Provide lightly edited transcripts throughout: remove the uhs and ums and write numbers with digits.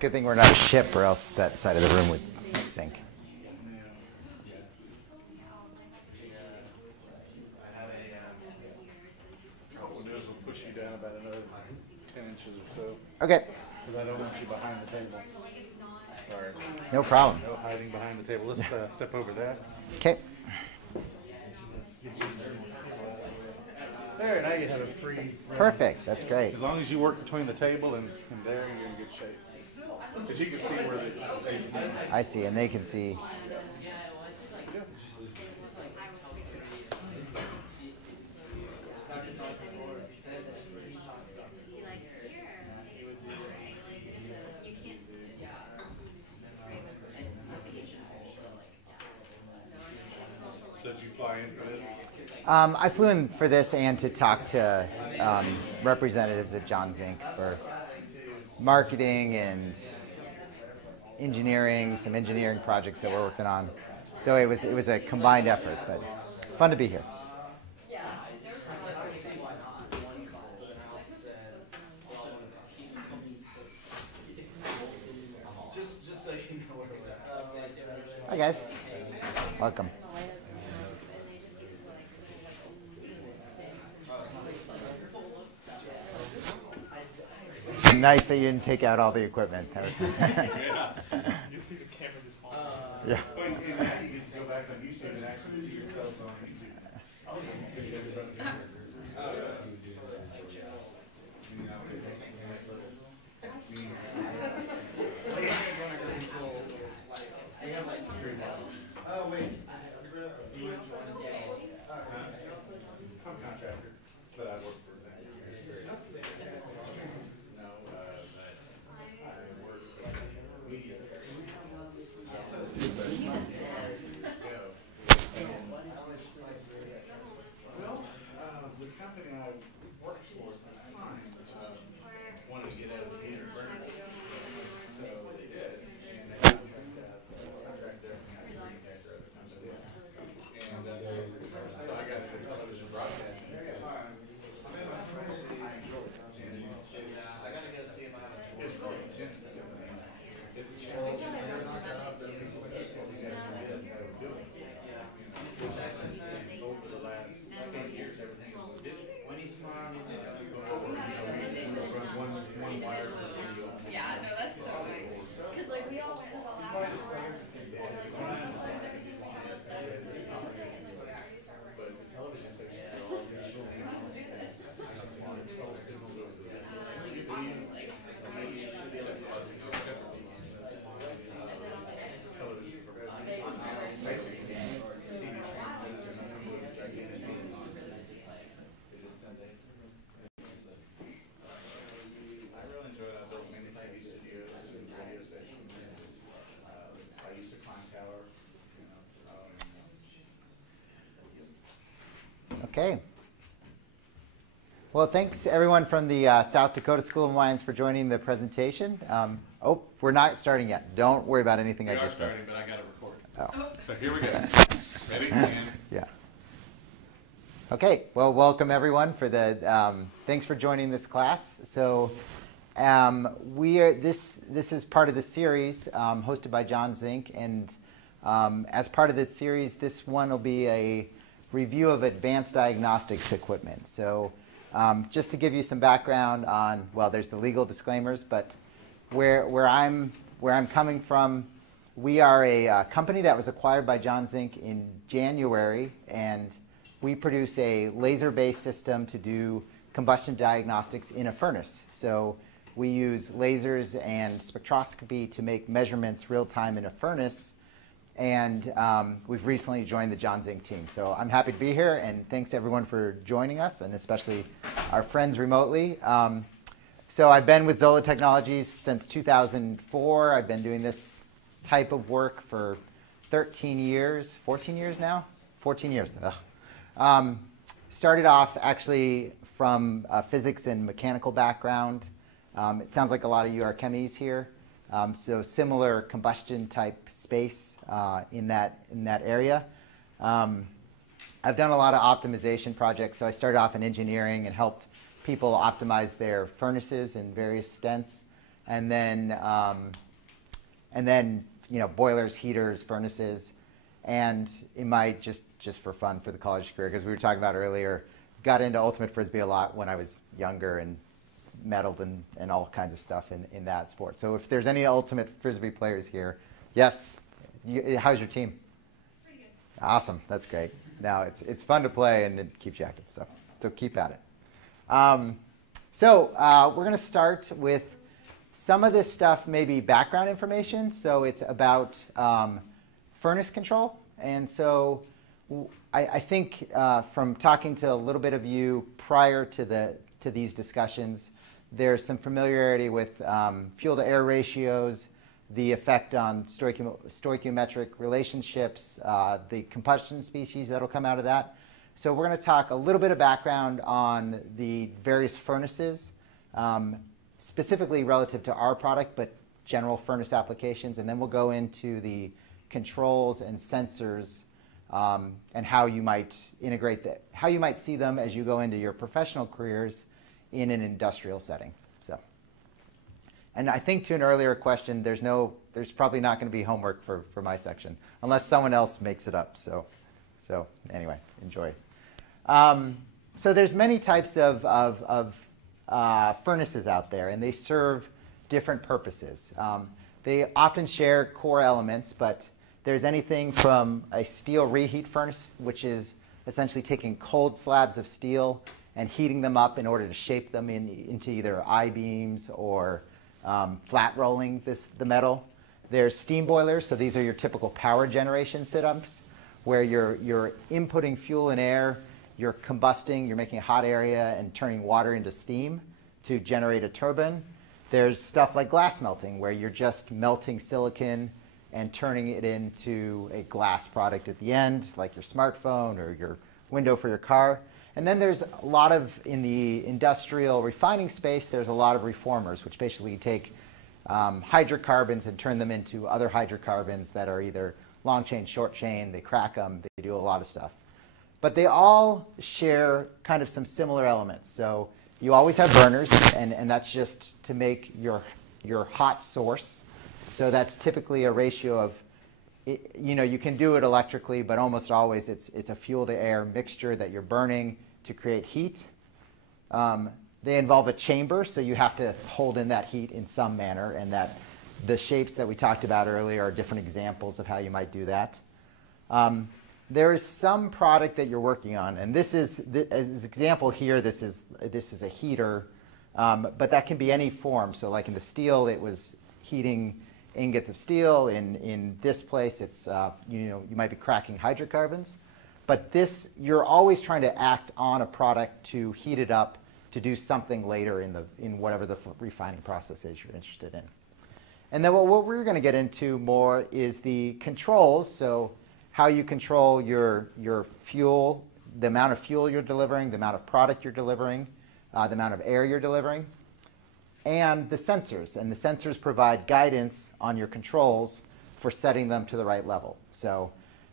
a good thing we're not a ship, or else that side of the room would sink. What we'll do is we'll push you down about another 10 inches or so. Okay. Because I don't want you behind the table. Sorry. No problem. No hiding behind the table. Let's step over that. Okay. There, now you have a free. Perfect. That's great. As long as you work between the table and there, you're in good shape. Because you can see where the table is. I see, and they can see. So did you fly in for this? I flew in for this and to talk to representatives at Johns Inc. for marketing and engineering, some engineering projects that we're working on. So it was a combined effort, but it's fun to be here. Hi guys, welcome. It's nice that you didn't take out all the equipment. Yeah. You see the camera just fall. Yeah. Well, in that, you just go back on YouTube and actually see yourself on YouTube. Oh, wait. I'm a contractor, but I work for Zach. No, but I work media. Well, the company I worked for some time wanted to get out of the heater burner. So they did, and they contracted everything out to green tech or other companies. And so I got into television broadcasting. I enjoy it. And I gotta go see about it. It's really intense. It's a challenge. Over the last 10 years, everything has been digital. When it's tomorrow, run one wire for video. Yeah, no, that's so nice. Because like we all went to the last one. But the television station are all digital. I really enjoy it. I built many TV studios and radio stations. I used to climb tower. Okay. Well, thanks everyone from the South Dakota School of Mines for joining the presentation. Oh, we're not starting yet. Don't worry about anything I just said. But I got to record. Oh. So here we go. Ready? And Yeah. Okay. Well, welcome everyone for the. Thanks for joining this class. So, this is part of the series hosted by Johns Inc. And as part of the series, this one will be a review of advanced diagnostics equipment. So, just to give you some background on, well, there's the legal disclaimers, but where I'm coming from. We are a company that was acquired by Johns Inc. in January, and we produce a laser-based system to do combustion diagnostics in a furnace. So we use lasers and spectroscopy to make measurements real-time in a furnace, and we've recently joined the Johns Inc. team. So I'm happy to be here, and thanks everyone for joining us, and especially our friends remotely. So I've been with Zola Technologies since 2004. I've been doing this type of work for 13 years, 14 years now? 14 years. Started off actually from a physics and mechanical background. It sounds like a lot of you are chemies here. So similar combustion type space in that area. I've done a lot of optimization projects. So I started off in engineering and helped people optimize their furnaces and various stents. and then boilers, heaters, furnaces, and it might just for fun for the college career, because we were talking about earlier, got into ultimate frisbee a lot when I was younger and medaled and all kinds of stuff in that sport. So if there's any ultimate frisbee players here, yes, how's your team? Pretty good. Awesome, that's great. Now it's fun to play and it keeps you active, so keep at it. We're going to start with some of this stuff, maybe background information. So it's about furnace control, and so I think from talking to a little bit of you prior to these discussions, there's some familiarity with fuel-to-air ratios, the effect on stoichiometric relationships, the combustion species that will come out of that. So we're going to talk a little bit of background on the various furnaces, specifically relative to our product, but general furnace applications, and then we'll go into the controls and sensors and how you might integrate that, how you might see them as you go into your professional careers in an industrial setting. And I think to an earlier question, there's probably not going to be homework for my section unless someone else makes it up. So anyway, enjoy. So there's many types of furnaces out there, and they serve different purposes. They often share core elements, but there's anything from a steel reheat furnace, which is essentially taking cold slabs of steel and heating them up in order to shape them into either I-beams or flat rolling the metal. There's steam boilers, so these are your typical power generation setups, where you're inputting fuel and air, you're combusting, you're making a hot area and turning water into steam to generate a turbine. There's stuff like glass melting, where you're just melting silicon and turning it into a glass product at the end, like your smartphone or your window for your car. And then there's a lot of, in the industrial refining space, there's a lot of reformers, which basically take hydrocarbons and turn them into other hydrocarbons that are either long chain, short chain, they crack them, they do a lot of stuff. But they all share kind of some similar elements. So you always have burners, and that's just to make your hot source. So that's typically a ratio of, you can do it electrically, but almost always it's a fuel-to-air mixture that you're burning to create heat. They involve a chamber, so you have to hold in that heat in some manner, and that the shapes that we talked about earlier are different examples of how you might do that. There is some product that you're working on, and this is, as an example here, this is a heater, but that can be any form. So like in the steel, it was heating ingots of steel. In this place, it's you might be cracking hydrocarbons. But this, you're always trying to act on a product to heat it up to do something later in whatever the refining process is you're interested in. And then what we're going to get into more is the controls. So how you control your fuel, the amount of fuel you're delivering, the amount of product you're delivering, the amount of air you're delivering, and the sensors. And the sensors provide guidance on your controls for setting them to the right level. So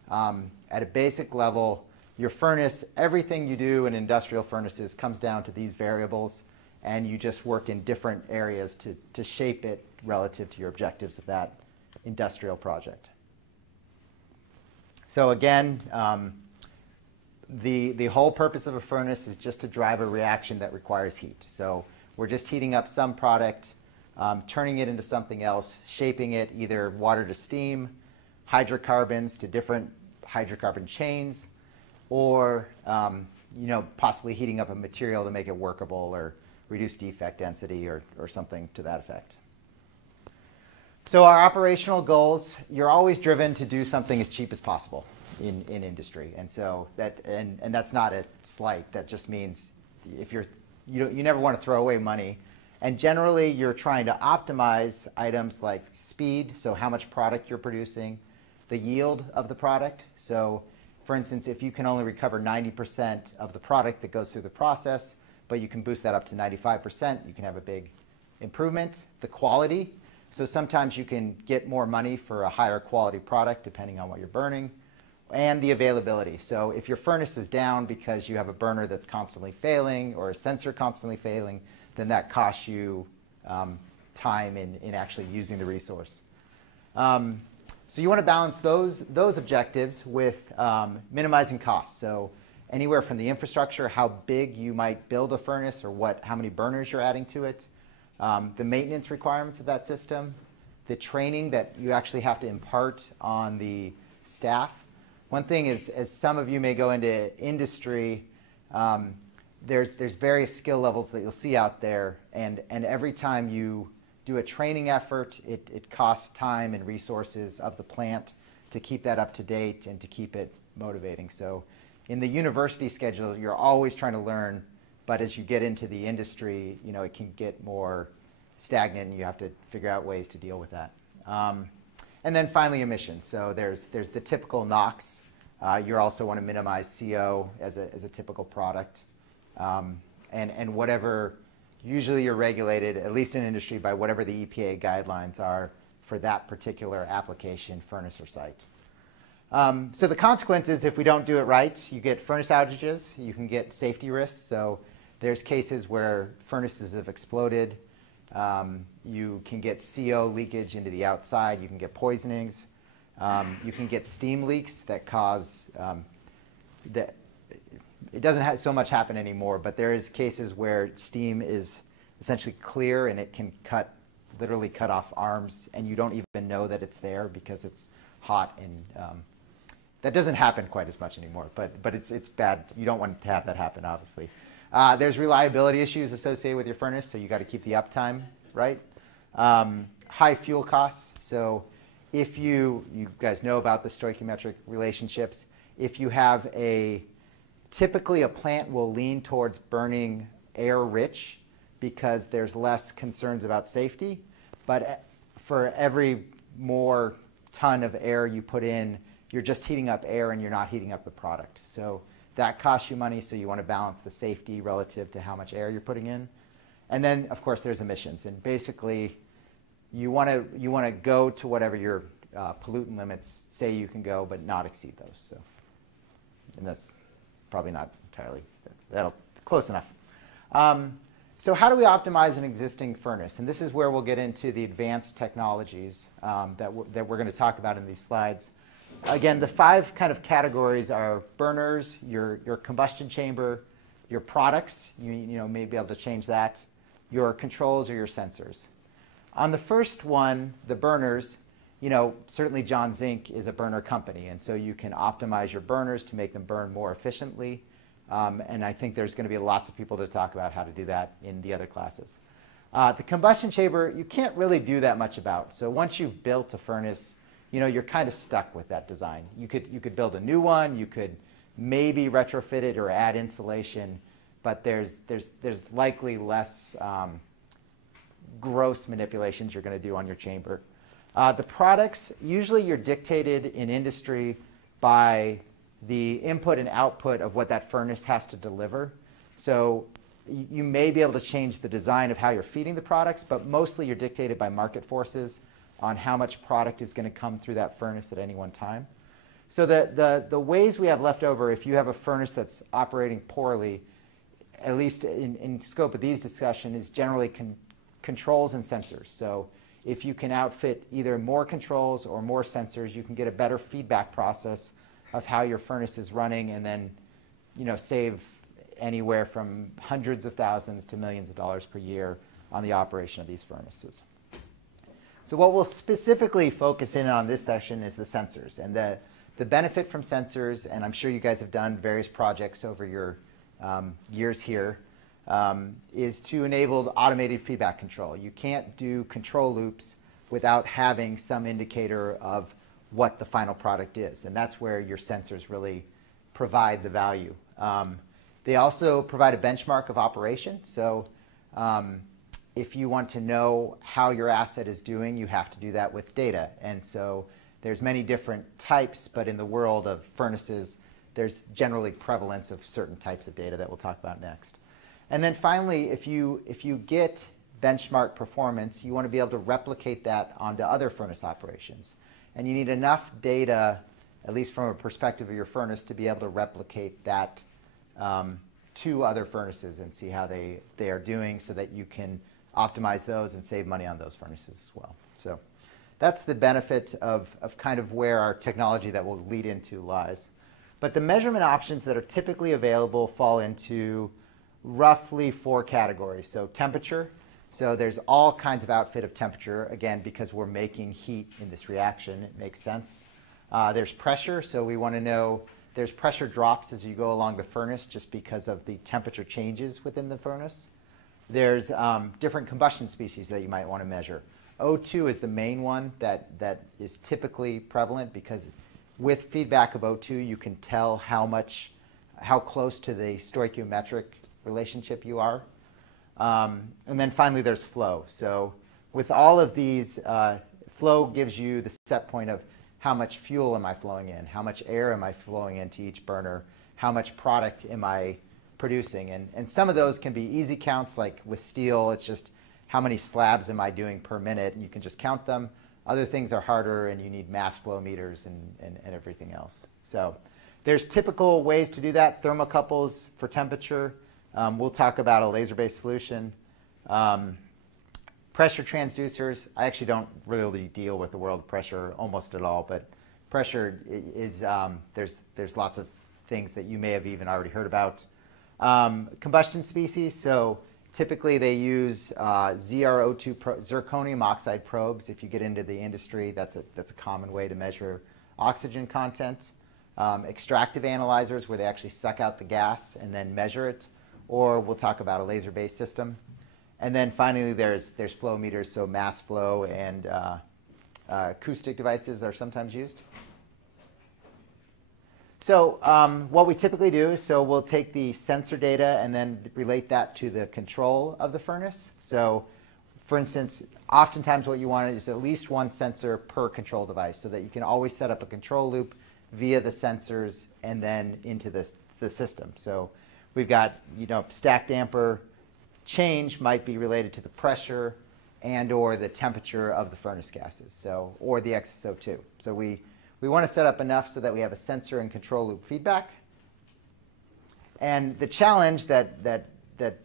at a basic level, your furnace, everything you do in industrial furnaces comes down to these variables, and you just work in different areas to shape it relative to your objectives of that industrial project. So again, the whole purpose of a furnace is just to drive a reaction that requires heat. So we're just heating up some product, turning it into something else, shaping it either water to steam, hydrocarbons to different hydrocarbon chains, or possibly heating up a material to make it workable or reduce defect density or something to that effect. So our operational goals, you're always driven to do something as cheap as possible in industry. And so that's not a slight. That just means if you never want to throw away money. And generally, you're trying to optimize items like speed, so how much product you're producing, the yield of the product. So for instance, if you can only recover 90% of the product that goes through the process, but you can boost that up to 95%, you can have a big improvement. The quality. So sometimes you can get more money for a higher quality product depending on what you're burning. And the availability. So if your furnace is down because you have a burner that's constantly failing or a sensor constantly failing, then that costs you time in actually using the resource. So you want to balance those objectives with minimizing costs. So anywhere from the infrastructure, how big you might build a furnace or how many burners you're adding to it, the maintenance requirements of that system, the training that you actually have to impart on the staff. One thing is, as some of you may go into industry, there's various skill levels that you'll see out there, and every time you do a training effort, it costs time and resources of the plant to keep that up to date and to keep it motivating. So in the university schedule, you're always trying to learn, but as you get into the industry, it can get more stagnant, and you have to figure out ways to deal with that. And then finally, emissions. So there's the typical NOx. You also want to minimize CO as a typical product. And whatever, usually you're regulated, at least in industry, by whatever the EPA guidelines are for that particular application, furnace or site. So the consequences, if we don't do it right, you get furnace outages, you can get safety risks. So there's cases where furnaces have exploded. You can get CO leakage into the outside. You can get poisonings. You can get steam leaks that cause it doesn't so much happen anymore, but there is cases where steam is essentially clear and it can literally cut off arms, and you don't even know that it's there because it's hot. And that doesn't happen quite as much anymore, but it's bad. You don't want to have that happen, obviously. There's reliability issues associated with your furnace, so you got to keep the uptime right. High fuel costs. So if you guys know about the stoichiometric relationships, if you have typically a plant will lean towards burning air rich because there's less concerns about safety, but for every more ton of air you put in, you're just heating up air and you're not heating up the product. So that costs you money, so you want to balance the safety relative to how much air you're putting in. And then, of course, there's emissions. And basically, you want to go to whatever your pollutant limits say you can go, but not exceed those. So, and that's probably not entirely, close enough. So how do we optimize an existing furnace? And this is where we'll get into the advanced technologies that we're going to talk about in these slides. Again, the 5 kind of categories are burners, your combustion chamber, your products, you may be able to change that, your controls or your sensors. On the first one, the burners, certainly John Zink is a burner company, and so you can optimize your burners to make them burn more efficiently. And I think there's going to be lots of people to talk about how to do that in the other classes. The combustion chamber, you can't really do that much about. So once you've built a furnace, you're kind of stuck with that design. You could build a new one, you could maybe retrofit it or add insulation, but there's likely less gross manipulations you're going to do on your chamber. The products, usually you're dictated in industry by the input and output of what that furnace has to deliver. So you may be able to change the design of how you're feeding the products, but mostly you're dictated by market forces on how much product is going to come through that furnace at any one time. So the ways we have left over, if you have a furnace that's operating poorly, at least in scope of these discussions, is generally controls and sensors. So if you can outfit either more controls or more sensors, you can get a better feedback process of how your furnace is running, and then save anywhere from hundreds of thousands to millions of dollars per year on the operation of these furnaces. So what we'll specifically focus in on this session is the sensors. And the benefit from sensors, and I'm sure you guys have done various projects over your years here, is to enable automated feedback control. You can't do control loops without having some indicator of what the final product is. And that's where your sensors really provide the value. They also provide a benchmark of operation. So if you want to know how your asset is doing, you have to do that with data. And so there's many different types, but in the world of furnaces, there's generally prevalence of certain types of data that we'll talk about next. And then finally, if you get benchmark performance, you want to be able to replicate that onto other furnace operations. And you need enough data, at least from a perspective of your furnace, to be able to replicate that to other furnaces and see how they are doing, so that you can optimize those and save money on those furnaces as well. So that's the benefit of kind of where our technology that we'll lead into lies. But the measurement options that are typically available fall into roughly 4 categories. So temperature. So there's all kinds of outfit of temperature, again, because we're making heat in this reaction. It makes sense. There's pressure. So we want to know there's pressure drops as you go along the furnace just because of the temperature changes within the furnace. There's different combustion species that you might want to measure. O2 is the main one that is typically prevalent because with feedback of O2, you can tell how close to the stoichiometric relationship you are. And then finally, there's flow. So with all of these, flow gives you the set point of how much fuel am I flowing in, how much air am I flowing into each burner, how much product am I producing. And some of those can be easy counts, like with steel, it's just how many slabs am I doing per minute, and you can just count them. Other things are harder, and you need mass flow meters and everything else. So there's typical ways to do that. Thermocouples for temperature. We'll talk about a laser-based solution. Pressure transducers. I actually don't really deal with the world of pressure almost at all, but pressure is, there's lots of things that you may have even already heard about. Combustion species. So typically they use ZrO2 zirconium oxide probes. If you get into the industry, that's a common way to measure oxygen content. Extractive analyzers, where they actually suck out the gas and then measure it. Or we'll talk about a laser-based system. And then finally, there's flow meters, so mass flow and acoustic devices are sometimes used. So what we typically do is, so we'll take the sensor data and then relate that to the control of the furnace. So for instance, oftentimes what you want is at least one sensor per control device so that you can always set up a control loop via the sensors and then into the system. So we've got, stack damper change might be related to the pressure and or the temperature of the furnace gases, so, or the excess O2. So we want to set up enough so that we have a sensor and control loop feedback. And the challenge that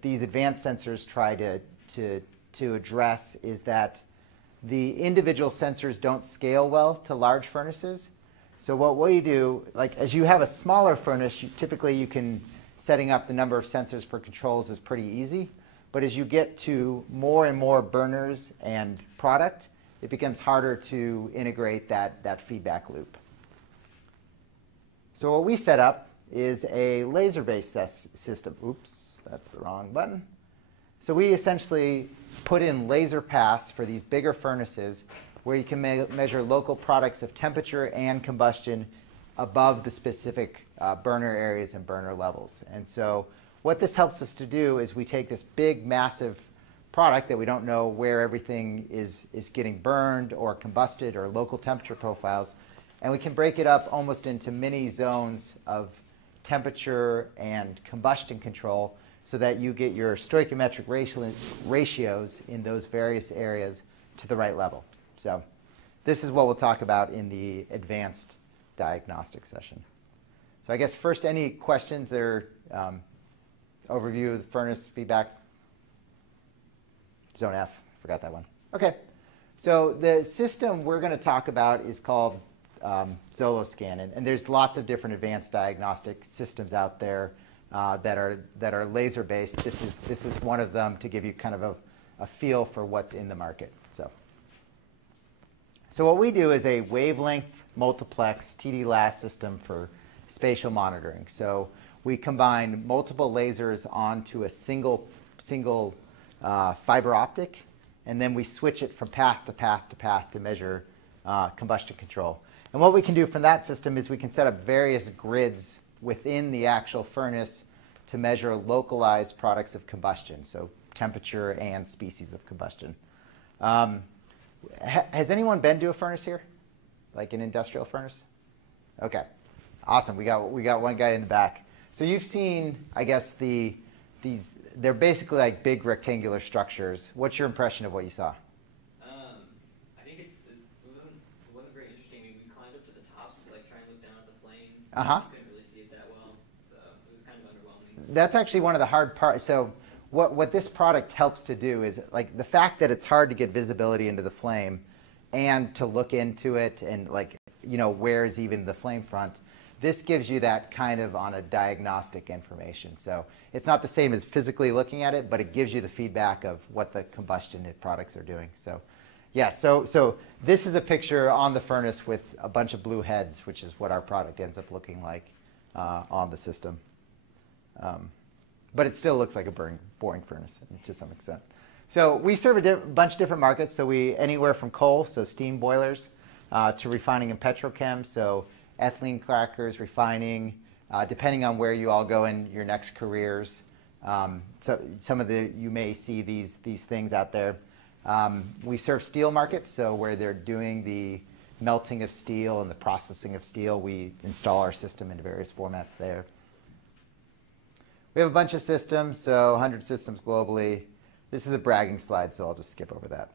these advanced sensors try to address is that the individual sensors don't scale well to large furnaces. So what we do, like as you have a smaller furnace, typically you can, setting up the number of sensors per controls is pretty easy. But as you get to more and more burners and product, it becomes harder to integrate that feedback loop. So what we set up is a laser-based system. Oops, that's the wrong button. So we essentially put in laser paths for these bigger furnaces where you can measure local products of temperature and combustion above the specific burner areas and burner levels. And so what this helps us to do is we take this big, massive product that we don't know where everything is getting burned or combusted or local temperature profiles, and we can break it up almost into mini zones of temperature and combustion control so that you get your stoichiometric ratios in those various areas to the right level. So this is what we'll talk about in the advanced diagnostic session. So I guess first, any questions or overview of the furnace feedback? Zone F, forgot that one. Okay, so the system we're going to talk about is called Zoloscan, and there's lots of different advanced diagnostic systems out there that are laser based. This is one of them to give you kind of a feel for what's in the market. So what we do is a wavelength multiplex TD-LAS system for spatial monitoring. So we combine multiple lasers onto a single fiber optic, and then we switch it from path to path to path to measure combustion control. And what we can do from that system is we can set up various grids within the actual furnace to measure localized products of combustion, so temperature and species of combustion. Has anyone been to a furnace here, like an industrial furnace? Okay, awesome. We got one guy in the back. So you've seen, I guess, they're basically like big rectangular structures. What's your impression of what you saw? I think it wasn't very interesting. I mean, we climbed up to the top to like try and look down at the flame. Uh-huh. We couldn't really see it that well, so it was kind of underwhelming. That's actually one of the hard parts. So what this product helps to do is, like, the fact that it's hard to get visibility into the flame and to look into it and, like, where is even the flame front, this gives you that kind of on a diagnostic information. So it's not the same as physically looking at it, but it gives you the feedback of what the combustion products are doing. So yeah, so this is a picture on the furnace with a bunch of blue heads, which is what our product ends up looking like on the system. But it still looks like a boring furnace to some extent. So we serve a bunch of different markets. So anywhere from coal, so steam boilers, to refining and petrochem, so ethylene crackers, refining, depending on where you all go in your next careers. So you may see these things out there. We serve steel markets, so where they're doing the melting of steel and the processing of steel, we install our system into various formats there. We have a bunch of systems, so 100 systems globally. This is a bragging slide, so I'll just skip over that.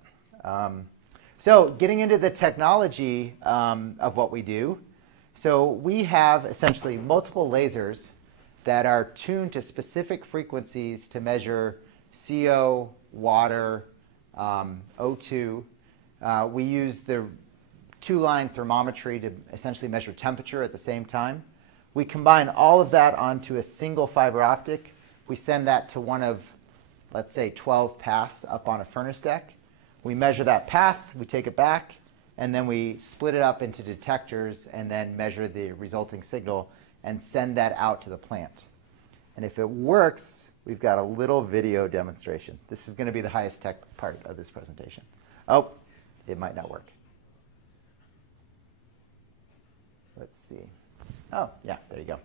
So getting into the technology of what we do. So we have essentially multiple lasers that are tuned to specific frequencies to measure CO, water, O2. We use the two-line thermometry to essentially measure temperature at the same time. We combine all of that onto a single fiber optic. We send that to one of, let's say, 12 paths up on a furnace deck. We measure that path, we take it back, and then we split it up into detectors and then measure the resulting signal and send that out to the plant. And if it works, we've got a little video demonstration. This is going to be the highest tech part of this presentation. Oh, it might not work. Let's see. Oh, yeah, there you go.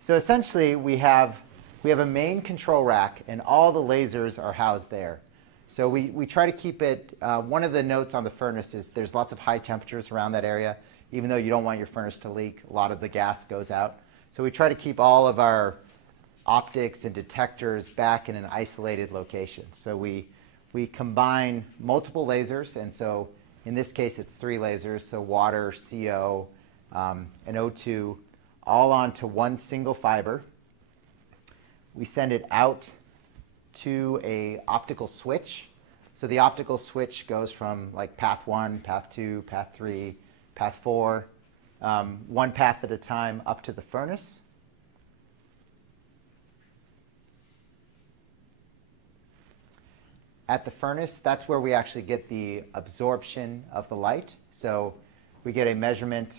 So essentially, we have a main control rack, and all the lasers are housed there. So we try to keep it, one of the notes on the furnace is there's lots of high temperatures around that area. Even though you don't want your furnace to leak, a lot of the gas goes out. So we try to keep all of our optics and detectors back in an isolated location. So we combine multiple lasers, and so in this case it's 3 lasers, so water, CO, and O2, all onto one single fiber. We send it out to a optical switch. So the optical switch goes from like path 1, path 2, path 3, path 4, one path at a time up to the furnace. At the furnace, that's where we actually get the absorption of the light. So we get a measurement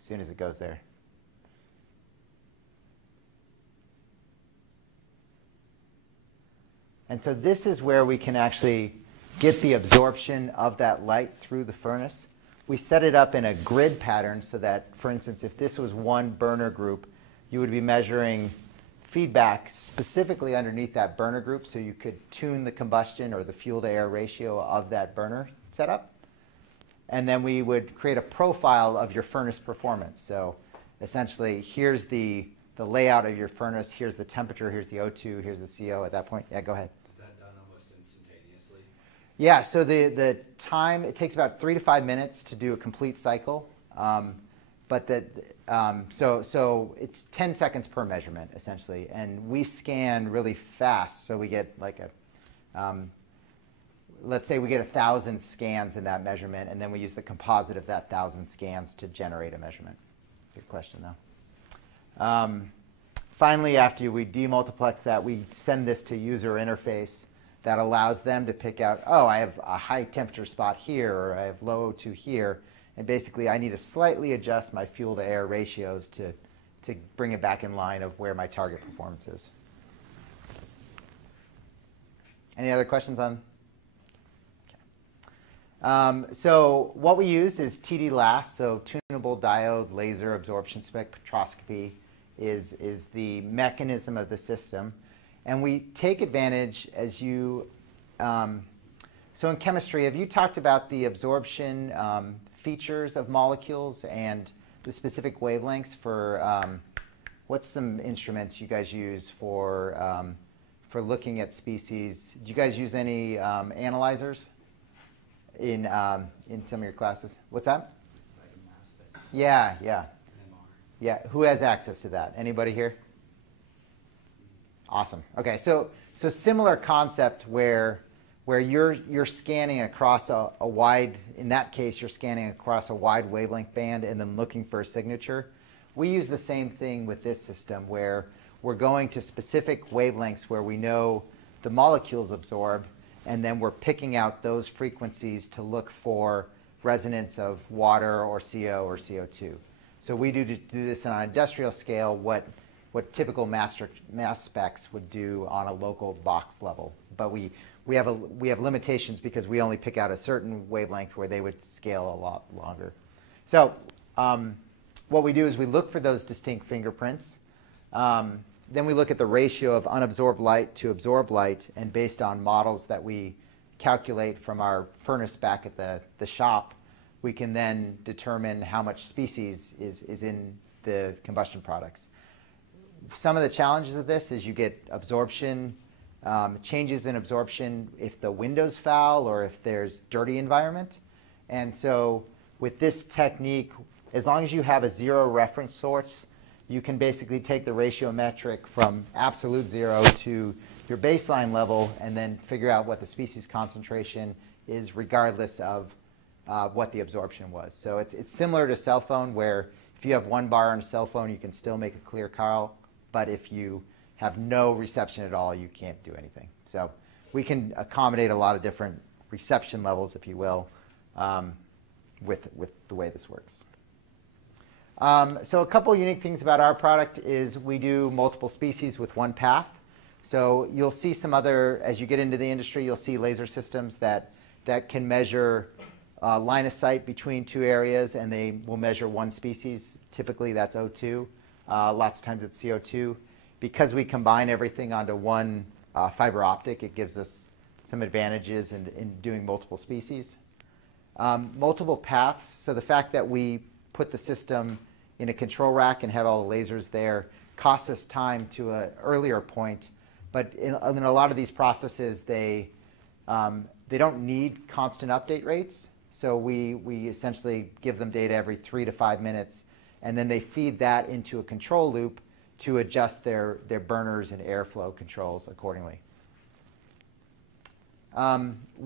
as soon as it goes there. And so this is where we can actually get the absorption of that light through the furnace. We set it up in a grid pattern so that, for instance, if this was one burner group, you would be measuring feedback specifically underneath that burner group, so you could tune the combustion or the fuel-to-air ratio of that burner setup. And then we would create a profile of your furnace performance. So essentially, here's the layout of your furnace, here's the temperature, here's the O2, here's the CO at that point. Yeah, go ahead. Is that done almost instantaneously? Yeah, so the time, it takes about 3 to 5 minutes to do a complete cycle. So it's 10 seconds per measurement, essentially. And we scan really fast, so we get like let's say we get 1,000 scans in that measurement, and then we use the composite of that 1,000 scans to generate a measurement. Good question, though. Finally, after we demultiplex that, we send this to user interface that allows them to pick out, oh, I have a high temperature spot here, or I have low O2 here. And basically, I need to slightly adjust my fuel-to-air ratios to bring it back in line of where my target performance is. Any other questions on? Okay. So what we use is TD-LAS, so tunable diode laser absorption spectroscopy is the mechanism of the system. And we take advantage as you, so in chemistry, have you talked about the absorption features of molecules and the specific wavelengths for what's some instruments you guys use for looking at species? Do you guys use any analyzers in some of your classes? What's that? Like a mass spec. Yeah. NMR. Yeah. Who has access to that? Anybody here? Awesome. Okay, so So similar concept where you're scanning across a wide, in that case, you're scanning across a wide wavelength band and then looking for a signature. We use the same thing with this system where we're going to specific wavelengths where we know the molecules absorb, and then we're picking out those frequencies to look for resonance of water or CO or CO2. So we do this on an industrial scale, what typical mass specs would do on a local box level. But we have limitations because we only pick out a certain wavelength where they would scale a lot longer. So what we do is we look for those distinct fingerprints. Then we look at the ratio of unabsorbed light to absorbed light, and based on models that we calculate from our furnace back at the shop, we can then determine how much species is in the combustion products. Some of the challenges of this is you get absorption, changes in absorption if the window's foul or if there's dirty environment. And so with this technique, as long as you have a zero reference source, you can basically take the ratio metric from absolute zero to your baseline level and then figure out what the species concentration is regardless of what the absorption was. So it's similar to cell phone where if you have 1 bar on a cell phone, you can still make a clear call, but if you have no reception at all, you can't do anything. So we can accommodate a lot of different reception levels, if you will, with the way this works. So a couple unique things about our product is we do multiple species with one path. So you'll see some other, as you get into the industry, you'll see laser systems that can measure line of sight between 2 areas, and they will measure one species. Typically that's O2. Lots of times it's CO2. Because we combine everything onto one fiber optic, it gives us some advantages in doing multiple species. Multiple paths, so the fact that we put the system in a control rack and have all the lasers there costs us time to an earlier point. But in a lot of these processes, they don't need constant update rates. So we essentially give them data every 3 to 5 minutes, and then they feed that into a control loop to adjust their burners and airflow controls accordingly.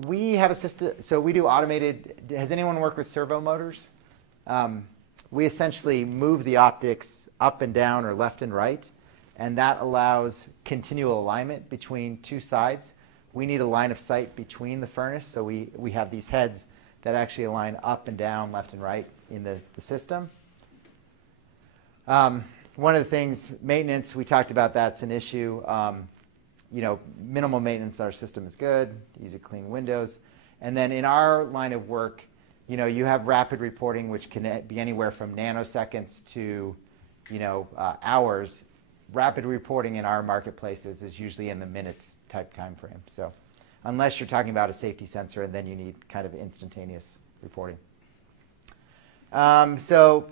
We have a system, so we do automated, has anyone worked with servo motors? We essentially move the optics up and down or left and right, and that allows continual alignment between 2 sides. We need a line of sight between the furnace, so we have these heads that actually align up and down, left and right in the system. One of the things, maintenance, we talked about that's an issue. Minimal maintenance on our system is good, easy to clean windows. And then in our line of work, you have rapid reporting, which can be anywhere from nanoseconds to, hours. Rapid reporting in our marketplaces is usually in the minutes type time frame. So unless you're talking about a safety sensor, and then you need kind of instantaneous reporting. So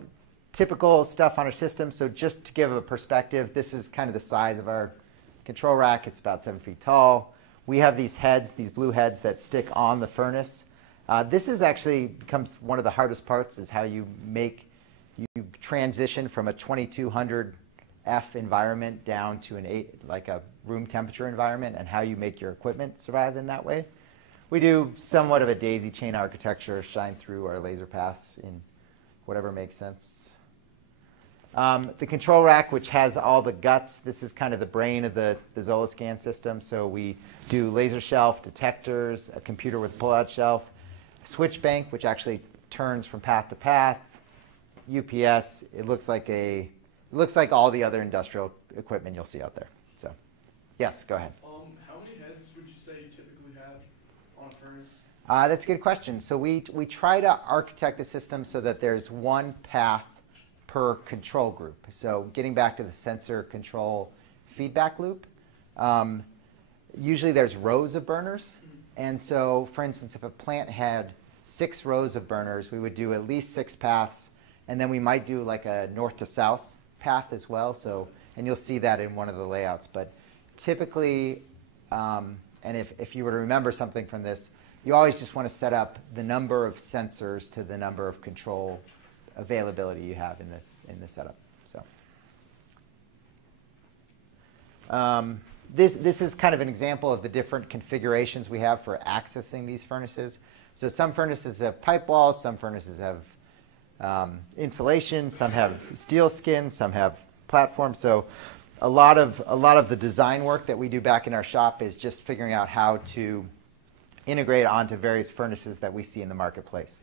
typical stuff on our system. So just to give a perspective, this is kind of the size of our control rack. It's about 7 feet tall. We have these heads, these blue heads that stick on the furnace. This is actually becomes one of the hardest parts, is how you transition from a 2200 F environment down to like a room temperature environment, and how you make your equipment survive in that way. We do somewhat of a daisy chain architecture, shine through our laser paths in whatever makes sense. The control rack, which has all the guts, this is kind of the brain of the ZolaScan system. So we do laser shelf, detectors, a computer with pull-out shelf, switch bank, which actually turns from path to path, UPS. It looks like all the other industrial equipment you'll see out there. So, yes, go ahead. How many heads would you say you typically have on a furnace? That's a good question. So we try to architect the system so that there's one path per control group. So getting back to the sensor control feedback loop, usually there's rows of burners. And so, for instance, if a plant had 6 rows of burners, we would do at least 6 paths, and then we might do like a north to south path as well. So, and you'll see that in one of the layouts. But typically, and if you were to remember something from this, you always just want to set up the number of sensors to the number of control availability you have in the setup. So, this is kind of an example of the different configurations we have for accessing these furnaces. So some furnaces have pipe walls, some furnaces have insulation, some have steel skin, some have platforms. So a lot of the design work that we do back in our shop is just figuring out how to integrate onto various furnaces that we see in the marketplace.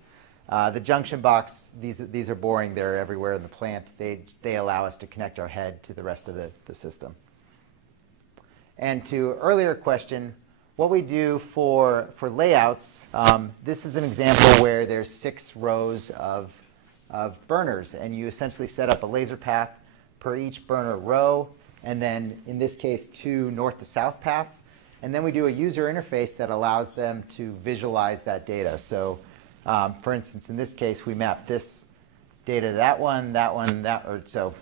The junction box, these are boring. They're everywhere in the plant. They allow us to connect our head to the rest of the system. And to earlier question, what we do for layouts, this is an example where there's 6 rows of burners, and you essentially set up a laser path per each burner row, and then in this case 2 north to south paths. And then we do a user interface that allows them to visualize that data. So for instance, in this case, we map this data to that one, or so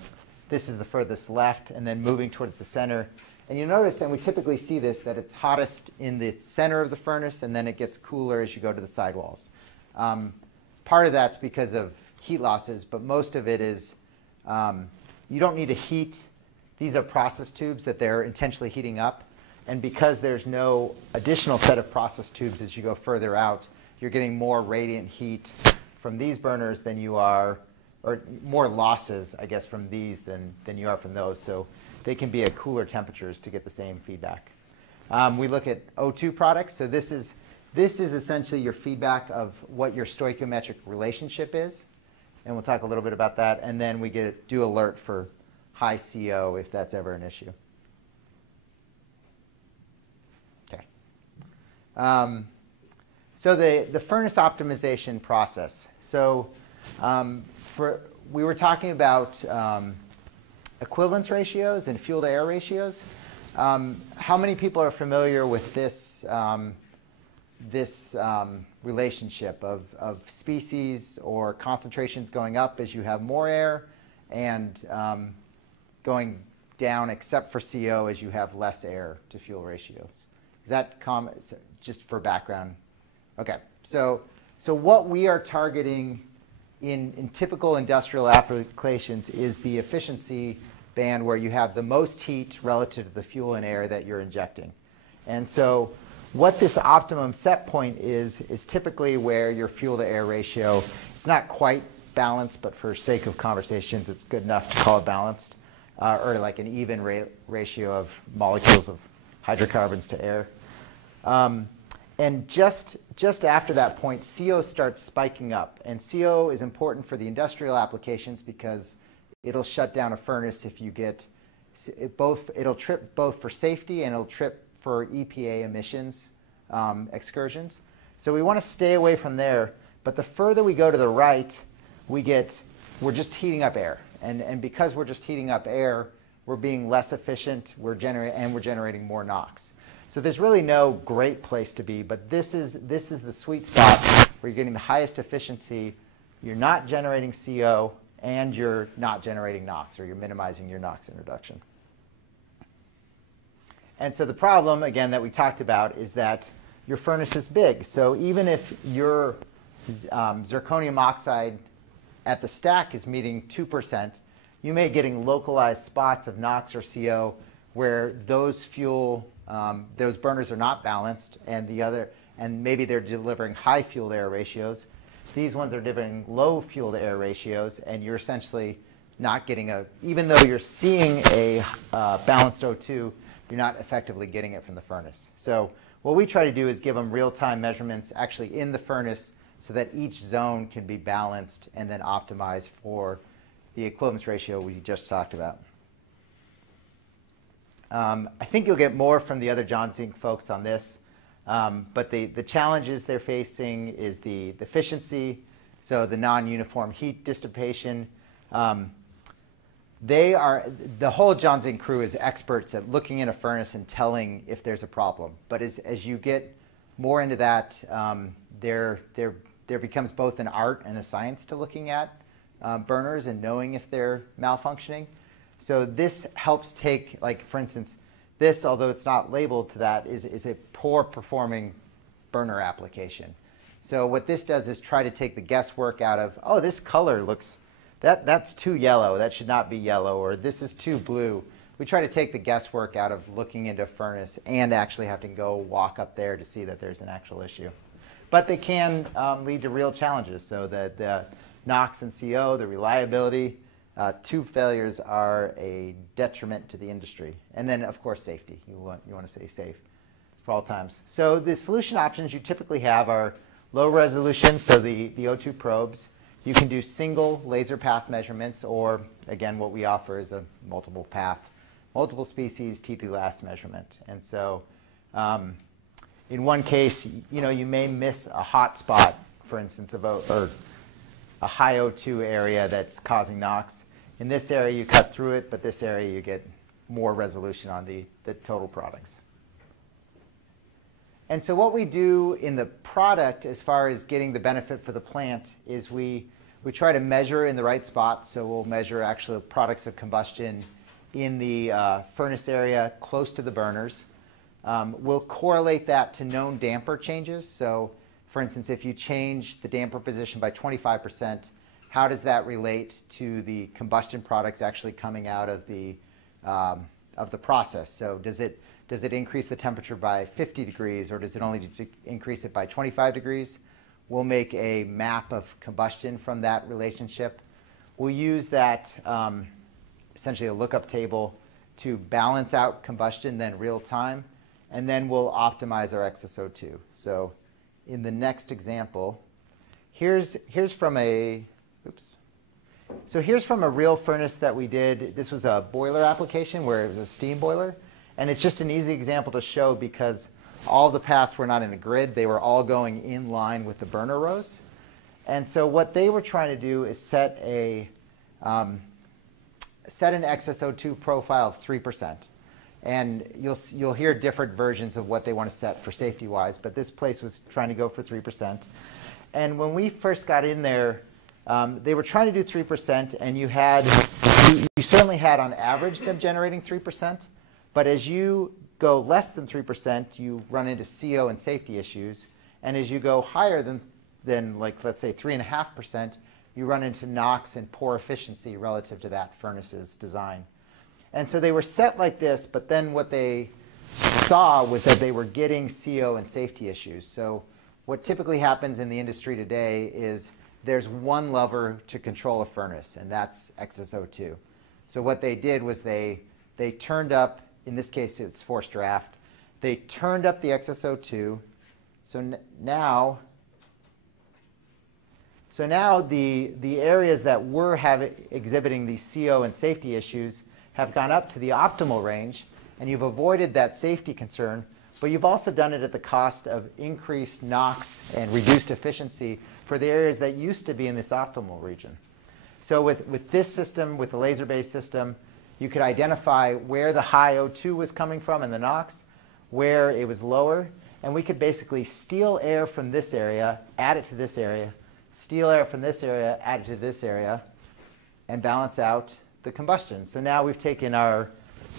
this is the furthest left, and then moving towards the center. And you notice, and we typically see this, that it's hottest in the center of the furnace, and then it gets cooler as you go to the sidewalls. Part of that's because of heat losses, but most of it is you don't need to heat. These are process tubes that they're intentionally heating up. And because there's no additional set of process tubes as you go further out, you're getting more radiant heat from these burners than you are, or more losses, I guess, from these than you are from those. So they can be at cooler temperatures to get the same feedback. We look at O2 products. So this is essentially your feedback of what your stoichiometric relationship is. And we'll talk a little bit about that. And then we do alert for high CO if that's ever an issue. Okay. So the furnace optimization process. So we were talking about equivalence ratios and fuel to air ratios. How many people are familiar with this relationship of species or concentrations going up as you have more air and going down, except for CO, as you have less air to fuel ratios? Is that common? Just for background. Okay. So what we are targeting in typical industrial applications is the efficiency band where you have the most heat relative to the fuel and air that you're injecting. And so what this optimum set point is typically where your fuel to air ratio, it's not quite balanced, but for sake of conversations, it's good enough to call it balanced, or like an even ratio of molecules of hydrocarbons to air. And just after that point, CO starts spiking up. And CO is important for the industrial applications because it'll shut down a furnace if you get it'll trip both for safety and it'll trip for EPA emissions excursions. So we want to stay away from there. But the further we go to the right, we're just heating up air. And because we're just heating up air, we're being less efficient, we're generating more NOx. So there's really no great place to be, but this is the sweet spot where you're getting the highest efficiency. You're not generating CO, and you're not generating NOx, or you're minimizing your NOx introduction. And so the problem, again, that we talked about is that your furnace is big. So even if your zirconium oxide at the stack is meeting 2%, you may be getting localized spots of NOx or CO where those burners are not balanced, and maybe they're delivering high fuel to air ratios. These ones are delivering low fuel to air ratios, and you're essentially not getting even though you're seeing a balanced O2, you're not effectively getting it from the furnace. So what we try to do is give them real-time measurements actually in the furnace so that each zone can be balanced and then optimized for the equivalence ratio we just talked about. I think you'll get more from the other John Zink folks on this, but the challenges they're facing is the efficiency, so the non-uniform heat dissipation. The whole John Zink crew is experts at looking in a furnace and telling if there's a problem. But as you get more into that, there becomes both an art and a science to looking at burners and knowing if they're malfunctioning. So this helps take, like for instance, this, although it's not labeled to that, is a poor performing burner application. So what this does is try to take the guesswork out of, oh, this color looks, that's too yellow, that should not be yellow, or this is too blue. we try to take the guesswork out of looking into a furnace and actually having to go walk up there to see that there's an actual issue. But they can lead to real challenges. So the NOx and CO, the reliability, tube failures are a detriment to the industry. And then, of course, safety. You want to stay safe for all times. So the solution options you typically have are low resolution, so the O2 probes. You can do single laser path measurements, or again, what we offer is a multiple path, multiple species T2 last measurement. And so in one case, you may miss a hot spot, for instance, or a high O2 area that's causing NOx. In this area, you cut through it, but this area, you get more resolution on the total products. And so what we do in the product as far as getting the benefit for the plant is we try to measure in the right spot. So we'll measure actual products of combustion in the furnace area close to the burners. We'll correlate that to known damper changes. So for instance, if you change the damper position by 25%, how does that relate to the combustion products actually coming out of the process? So does it increase the temperature by 50 degrees, or does it only increase it by 25 degrees? We'll make a map of combustion from that relationship. We'll use that, essentially a lookup table, to balance out combustion then real time, and then we'll optimize our XSO2. So in the next example, here's from a real furnace that we did. This was a boiler application where it was a steam boiler. And it's just an easy example to show because all the paths were not in a grid. They were all going in line with the burner rows. And so what they were trying to do is set an XSO2 profile of 3%. And you'll hear different versions of what they want to set for safety-wise, but this place was trying to go for 3%. And when we first got in there, they were trying to do 3%, and you certainly had on average them generating 3%. But as you go less than 3%, you run into CO and safety issues. And as you go higher than like, let's say, 3.5%, you run into NOx and poor efficiency relative to that furnace's design. And so they were set like this, but then what they saw was that they were getting CO and safety issues. So what typically happens in the industry today is there's one lever to control a furnace, and that's XSO2. So what they did was they turned up, in this case it's forced draft, they turned up the XSO2. So now the areas that were exhibiting these CO and safety issues have gone up to the optimal range, and you've avoided that safety concern, but you've also done it at the cost of increased NOx and reduced efficiency for the areas that used to be in this optimal region. So with this system, with the laser-based system, you could identify where the high O2 was coming from in the NOx, where it was lower, and we could basically steal air from this area, add it to this area, steal air from this area, add it to this area, and balance out the combustion. So now we've taken our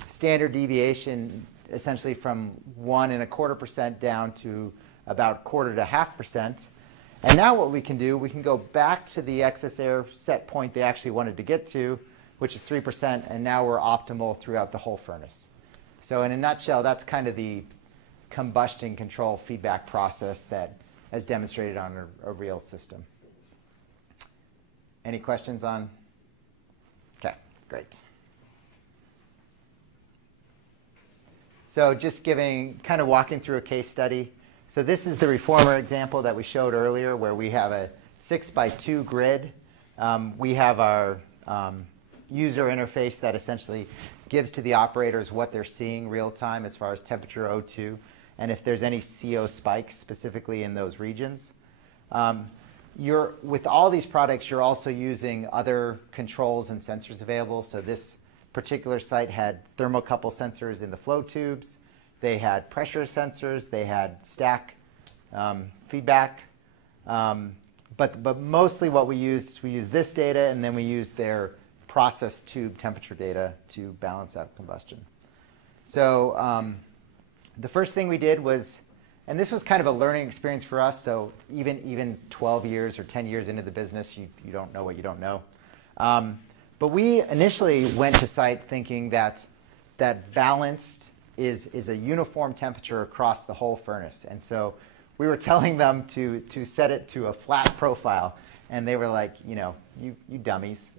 standard deviation essentially from 1.25% down to about 1/4 to 0.5%. And now what we can do, we can go back to the excess air set point they actually wanted to get to, which is 3%, and now we're optimal throughout the whole furnace. So in a nutshell, that's kind of the combustion control feedback process that is demonstrated on a real system. Any questions on? Okay, great. So just kind of walking through a case study. So this is the reformer example that we showed earlier where we have a 6x2 grid. We have our user interface that essentially gives to the operators what they're seeing real time as far as temperature, O2, and if there's any CO spikes specifically in those regions. With all these products, you're also using other controls and sensors available. So this particular site had thermocouple sensors in the flow tubes. They had pressure sensors. They had stack feedback. But mostly what we used is we used this data, and then we used their process tube temperature data to balance out combustion. So the first thing we did was, and this was kind of a learning experience for us, so even 12 years or 10 years into the business, you don't know what you don't know. But we initially went to site thinking that that balanced is a uniform temperature across the whole furnace. And so we were telling them to set it to a flat profile, and they were like, you dummies.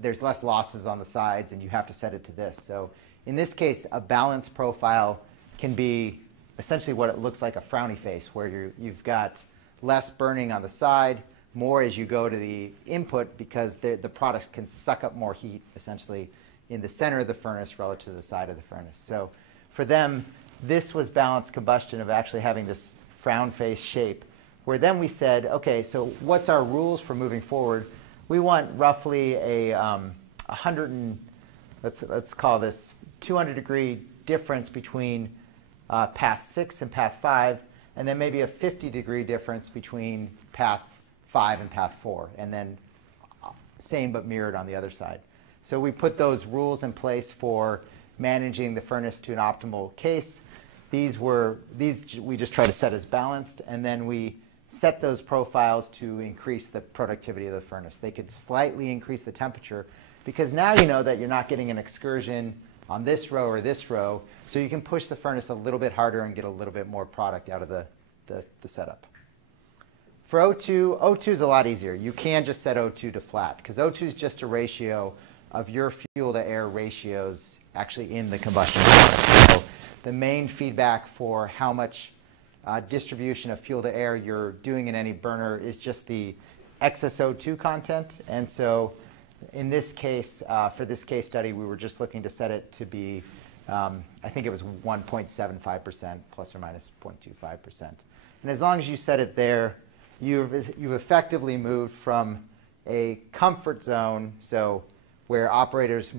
There's less losses on the sides, and you have to set it to this. So in this case, a balanced profile can be essentially what it looks like, a frowny face, where you've got less burning on the side, more as you go to the input, because the products can suck up more heat, essentially, in the center of the furnace relative to the side of the furnace. So for them, this was balanced combustion of actually having this frown face shape, where then we said, okay, so what's our rules for moving forward? We want roughly a let's call this 200-degree difference between path 6 and path 5, and then maybe a 50-degree difference between path 5 and path 4, and then same but mirrored on the other side. So we put those rules in place for managing the furnace to an optimal case. These we just try to set as balanced, and then we set those profiles to increase the productivity of the furnace. They could slightly increase the temperature, because now you know that you're not getting an excursion on this row or this row, so you can push the furnace a little bit harder and get a little bit more product out of the setup. For O2, O2 is a lot easier. You can just set O2 to flat, because O2 is just a ratio of your fuel to air ratios actually in the combustion process. So the main feedback for how much distribution of fuel to air you're doing in any burner is just the excess O2 content. And so in this case, for this case study, we were just looking to set it to be, I think it was 1.75% plus or minus 0.25%. And as long as you set it there, you've effectively moved from a comfort zone, so where operators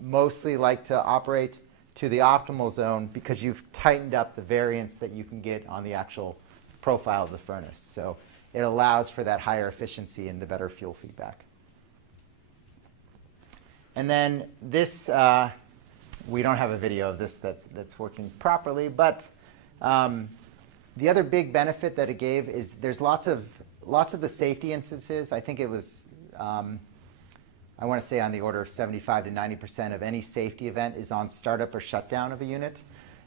mostly like to operate, to the optimal zone, because you've tightened up the variance that you can get on the actual profile of the furnace. So it allows for that higher efficiency and the better fuel feedback. And then this, we don't have a video of this that's working properly, but the other big benefit that it gave is there's lots of the safety instances. I think it was, I want to say on the order of 75 to 90% of any safety event is on startup or shutdown of a unit.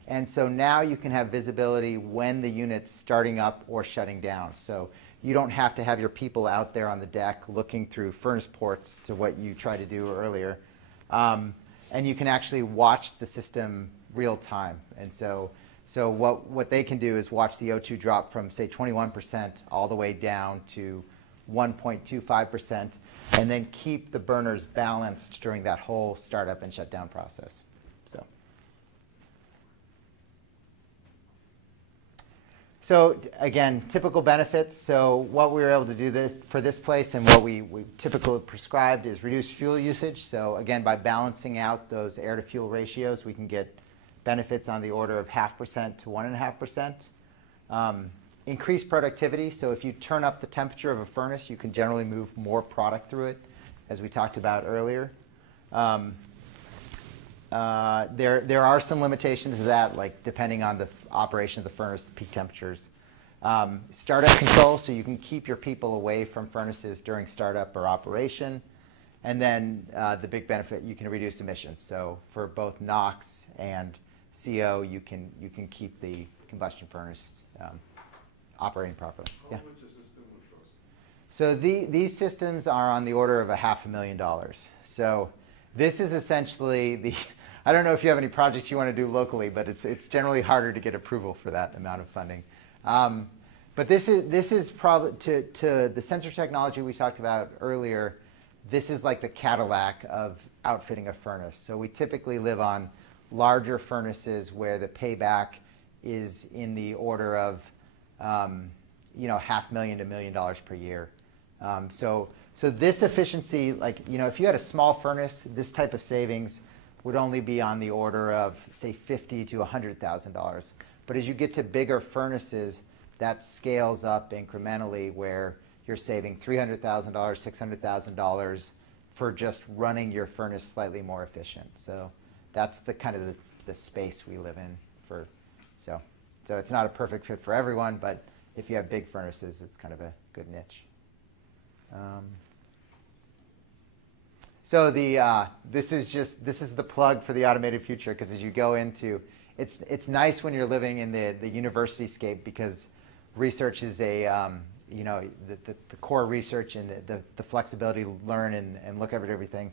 And so now you can have visibility when the unit's starting up or shutting down. So you don't have to have your people out there on the deck looking through furnace ports to what you tried to do earlier. And you can actually watch the system real time. And so what they can do is watch the O2 drop from, say, 21% all the way down to 1.25%, and then keep the burners balanced during that whole startup and shutdown process. So again, typical benefits. So what we were able to do for this place, and what we typically prescribed, is reduce fuel usage. So again, by balancing out those air-to-fuel ratios, we can get benefits on the order of 0.5% to 1.5%. Increase productivity. So if you turn up the temperature of a furnace, you can generally move more product through it, as we talked about earlier. There are some limitations to that, like depending on the operation of the furnace, the peak temperatures. Startup control, so you can keep your people away from furnaces during startup or operation. And then the big benefit, you can reduce emissions. So for both NOx and CO, you can keep the combustion furnace operating properly. How Yeah. much a system would cost? So these systems are on the order of $500,000. So this is essentially I don't know if you have any projects you want to do locally, but it's generally harder to get approval for that amount of funding. But this is probably, to the sensor technology we talked about earlier, this is like the Cadillac of outfitting a furnace. So we typically live on larger furnaces where the payback is in the order of $500,000 to $1 million per year. So this efficiency, like, if you had a small furnace, this type of savings would only be on the order of, say, $50,000 to $100,000. But as you get to bigger furnaces, that scales up incrementally, where you're saving $300,000, $600,000 for just running your furnace slightly more efficient. So that's the kind of the space we live in for. So it's not a perfect fit for everyone, but if you have big furnaces, it's kind of a good niche. So this is the plug for the automated future, because as you go into, it's nice when you're living in the university scape, because research is the core research and the flexibility to learn and look at everything.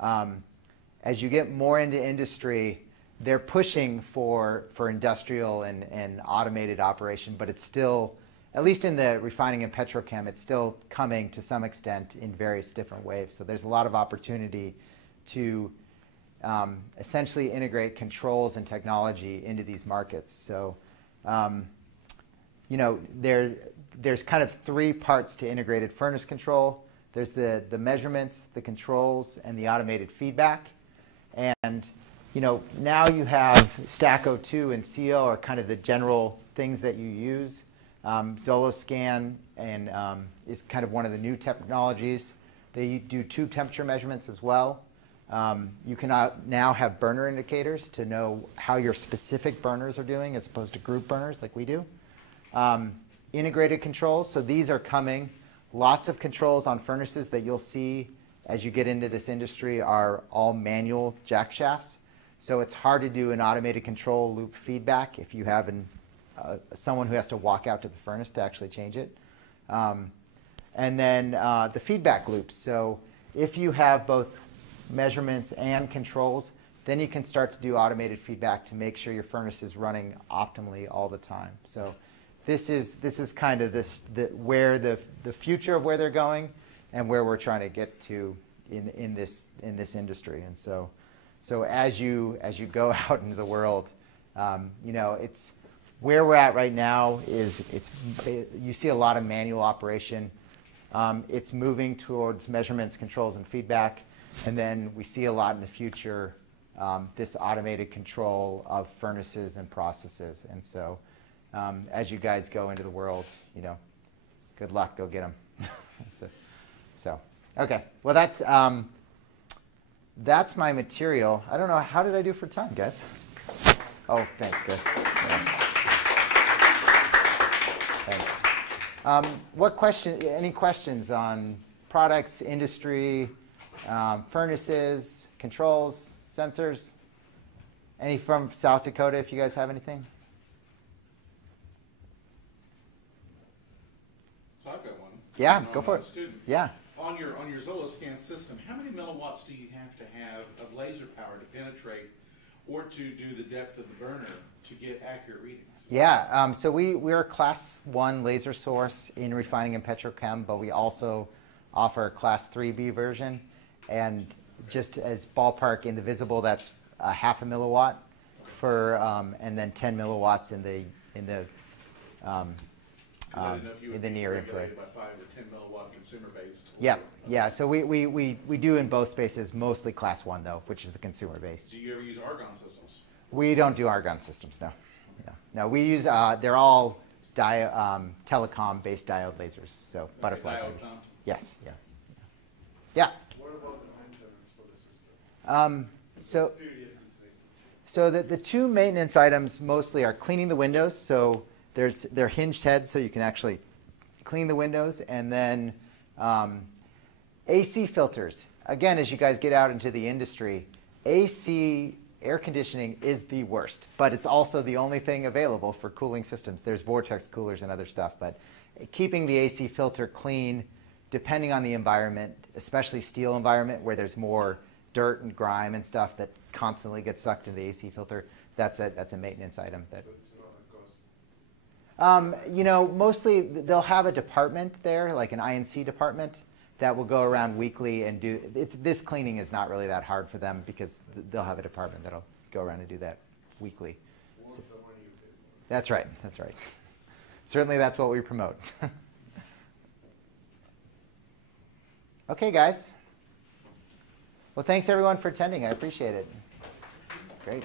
As you get more into industry, they're pushing for industrial and automated operation, but it's still, at least in the refining and petrochem, it's still coming to some extent in various different ways. So there's a lot of opportunity to essentially integrate controls and technology into these markets. So, there's kind of three parts to integrated furnace control. There's the measurements, the controls, and the automated feedback. And now you have Stack O2 and CO are kind of the general things that you use. Zoloscan and is kind of one of the new technologies. They do tube temperature measurements as well. You can now have burner indicators to know how your specific burners are doing as opposed to group burners like we do. Integrated controls, so these are coming. Lots of controls on furnaces that you'll see as you get into this industry are all manual jack shafts. So it's hard to do an automated control loop feedback if you have someone who has to walk out to the furnace to actually change it. And then the feedback loops. So if you have both measurements and controls, then you can start to do automated feedback to make sure your furnace is running optimally all the time. So this is kind of where the future of where they're going and where we're trying to get to in this industry. And so as you go out into the world, it's where we're at right now is you see a lot of manual operation. It's moving towards measurements, controls, and feedback. And then we see a lot in the future, this automated control of furnaces and processes. And so as you guys go into the world, good luck, go get them. so, okay. Well, that's my material. I don't know, how did I do for time, guys? Oh, thanks, guys. Yeah. Thanks. Any questions on products, industry, furnaces, controls, sensors? Any from South Dakota, if you guys have anything? So I've got one. Yeah, go for it. Student. Yeah. On your Zoloscan system, how many milliwatts do you have to have of laser power to penetrate or to do the depth of the burner to get accurate readings? Yeah, so we're a class 1 laser source in refining and petrochem, but we also offer a class 3B version. And just as ballpark in the visible, that's a half a milliwatt for, and then 10 milliwatts in the near infrared. By 5 or 10 milliwatt consumer based. Yeah, yeah. So we do in both spaces, mostly class 1 though, which is the consumer based. Do you ever use argon systems? We don't do argon systems, no. No, we use they're all telecom based diode lasers. So butterfly. Diode pump? Yes, yeah. Yeah. What about the maintenance for the system? So the two maintenance items mostly are cleaning the windows. So they're hinged heads, so you can actually clean the windows, and then AC filters. Again, as you guys get out into the industry, AC air conditioning is the worst, but it's also the only thing available for cooling systems. There's vortex coolers and other stuff, but keeping the AC filter clean, depending on the environment, especially steel environment where there's more dirt and grime and stuff that constantly gets sucked into the AC filter, that's a maintenance item. That, mostly they'll have a department there, like an INC department, that will go around weekly and do, this cleaning is not really that hard for them because they'll have a department that'll go around and do that weekly. So, that's right, that's right. Certainly that's what we promote. Okay, guys. Well, thanks everyone for attending. I appreciate it. Great.